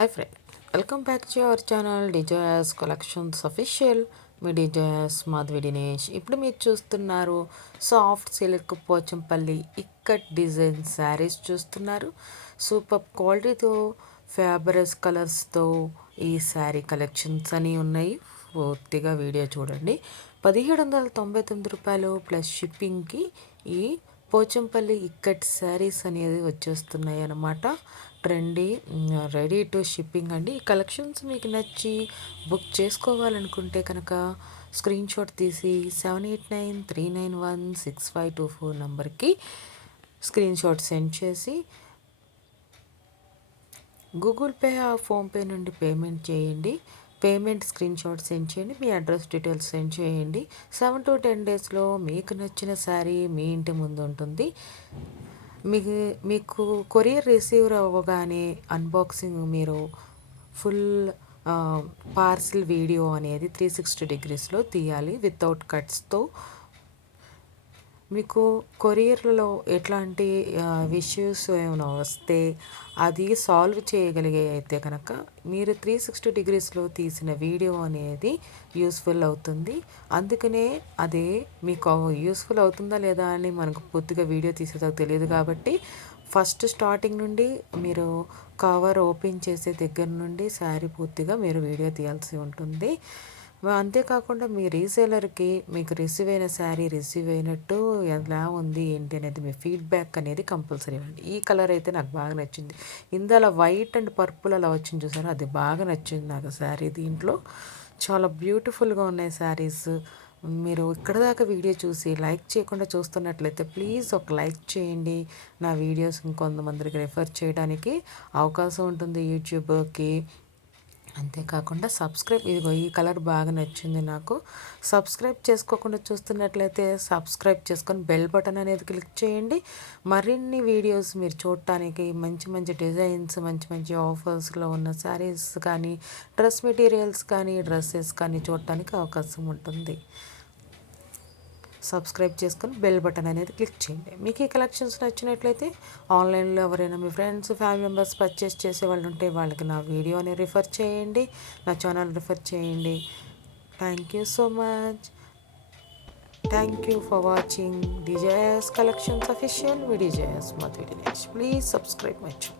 Hi friend, welcome back to our channel డిజోయాస్ collections official. మీ డిజోయాస్ మాధవి దినేష్. ఇప్పుడు మీరు చూస్తున్నారు soft silk Pochampally ikat design sarees చూస్తున్నారు. సూపర్ క్వాలిటీతో ఫ్యాబరస్ కలర్స్తో ఈ శారీ కలెక్షన్స్ అని ఉన్నాయి. పూర్తిగా వీడియో చూడండి. 1799 రూపాయలు ప్లస్ షిప్పింగ్కి ఈ పోచంపల్లి ఇక్కట్ శారీస్ అనేది వచ్చేస్తున్నాయి అన్నమాట. ట్రెండీ, రెడీ టు షిప్పింగ్ అండి. ఈ కలెక్షన్స్ మీకు నచ్చి బుక్ చేసుకోవాలనుకుంటే కనుక స్క్రీన్ షాట్ తీసి 7893916524 నెంబర్కి స్క్రీన్ షాట్ సెండ్ చేసి గూగుల్ పే ఫోన్పే నుండి పేమెంట్ చేయండి. పేమెంట్ స్క్రీన్ షాట్ సెండ్ చేయండి, మీ అడ్రస్ డీటెయిల్స్ సెండ్ చేయండి. 7 to 10 డేస్లో మీకు నచ్చిన శారీ మీ ఇంటి ముందు ఉంటుంది. మీకు మీకు కొరియర్ రిసీవర్ అవ్వగానే అన్బాక్సింగ్ మీరు ఫుల్ పార్సిల్ వీడియో అనేది 360 degreesలో తీయాలి వితౌట్ కట్స్తో. మీకు కొరియర్లో ఎట్లాంటి ఇష్యూస్ ఏమైనా వస్తే అది సాల్వ్ చేయగలిగే అయితే కనుక మీరు 360 degreesలో తీసిన వీడియో అనేది యూస్ఫుల్ అవుతుంది. అందుకనే అదే మీకు యూస్ఫుల్ అవుతుందా లేదా అని మనకు పూర్తిగా వీడియో తీసేదో తెలియదు కాబట్టి ఫస్ట్ స్టార్టింగ్ నుండి మీరు కవర్ ఓపెన్ చేసే దగ్గర నుండి శారీ పూర్తిగా మీరు వీడియో తీయాల్సి ఉంటుంది. అంతేకాకుండా మీ రీసేలర్కి మీకు రిసీవ్ అయిన శారీ రిసీవ్ అయినట్టు ఎలా ఉంది ఏంటి అనేది మీ ఫీడ్బ్యాక్ అనేది కంపల్సరీ ఇవ్వండి. ఈ కలర్ అయితే నాకు బాగా నచ్చింది. ఇందులో వైట్ అండ్ పర్పుల్ అలా వచ్చింది చూసారు, అది బాగా నచ్చింది నాకు శారీ. దీంట్లో చాలా బ్యూటిఫుల్గా ఉన్నాయి శారీస్. మీరు ఇక్కడ దాకా వీడియో చూసి లైక్ చేయకుండా చూస్తున్నట్లయితే ప్లీజ్ ఒక లైక్ చేయండి. నా వీడియోస్ ఇంకొంతమందికి రెఫర్ చేయడానికి అవకాశం ఉంటుంది యూట్యూబ్కి. అంతేకాకుండా సబ్స్క్రైబ్, ఇదిగో ఈ కలర్ బాగా నచ్చింది నాకు. సబ్స్క్రైబ్ చేసుకోకుండా చూస్తున్నట్లయితే సబ్స్క్రైబ్ చేసుకొని బెల్ బటన్ అనేది క్లిక్ చేయండి. మరిన్ని వీడియోస్ మీరు చూడటానికి మంచి మంచి డిజైన్స్, మంచి మంచి ఆఫర్స్లో ఉన్న శారీస్ కానీ, డ్రెస్ మెటీరియల్స్ కానీ, డ్రెస్సెస్ కానీ చూడటానికి అవకాశం ఉంటుంది. సబ్స్క్రైబ్ చేసుకొని బెల్ బటన్ అనేది క్లిక్ చేయండి. మీకు ఈ కలెక్షన్స్ నచ్చినట్లయితే ఆన్లైన్లో ఎవరైనా మీ ఫ్రెండ్స్, ఫ్యామిలీ మెంబర్స్ పర్చేస్ చేసే వాళ్ళు ఉంటే వాళ్ళకి నా వీడియోని రిఫర్ చేయండి, నా ఛానల్ రిఫర్ చేయండి. Thank you so much. Thank you for watching డిజైఎస్ కలెక్షన్స్ అఫీషియల్. డిజైఎస్ Madhavi Dinesh. Please subscribe my channel.